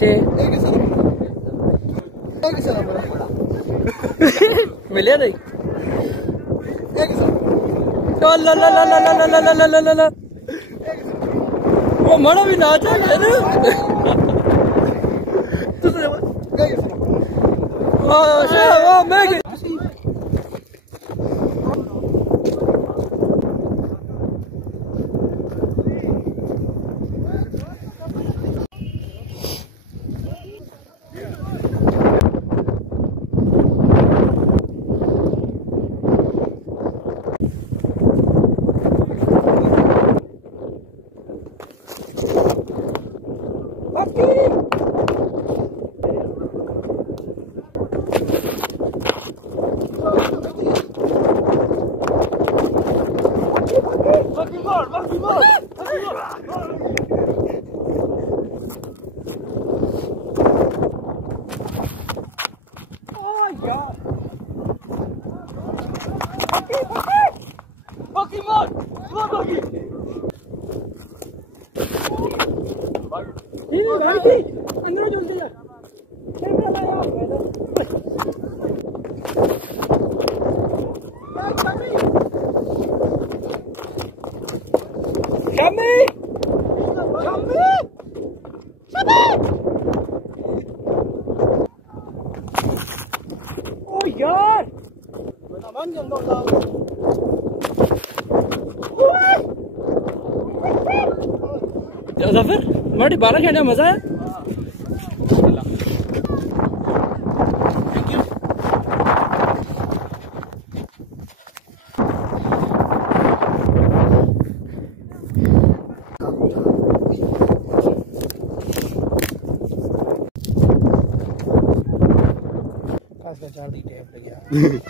से मिले नहीं। वो मनो भी नाचा है ना। अंदर जल्दी यार। ओ यार फिर हमारी 12 घंटे मजा है।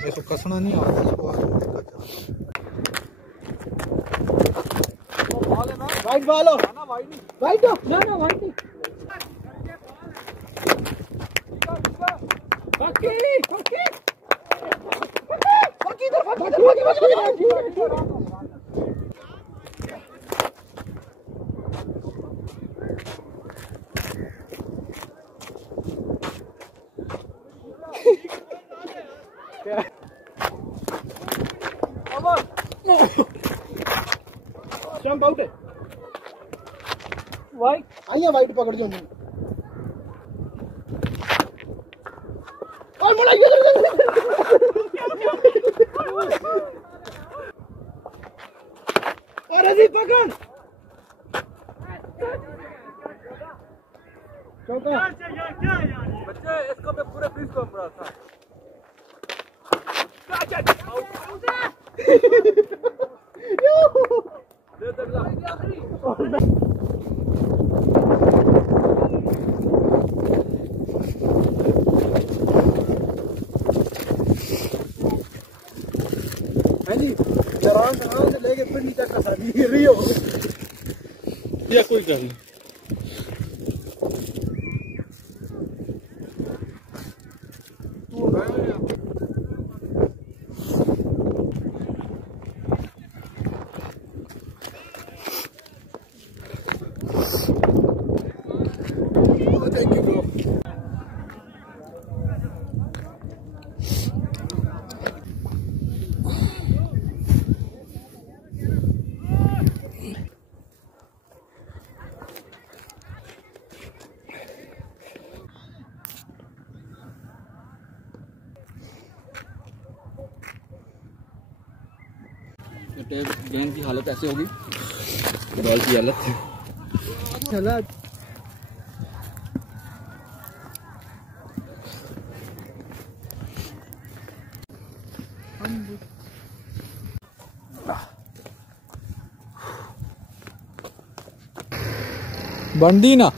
इसको कसना नहीं आता, इसको वाइट वालो ना, वाइट ना वाइट नहीं। जंप आउट है। वाइट आइए, वाइट पकड़ जो नहीं। और मोला और अजीब पकड़ चौका बच्चे, इसको मैं पूरे फ्रीज को रहा था। से लेके फिर नीचे कसा दी रही हो या कोई कर नहीं। Thank you bro. गेंद की हालत ऐसे होगी, बॉल की हालत चला। बंदी ना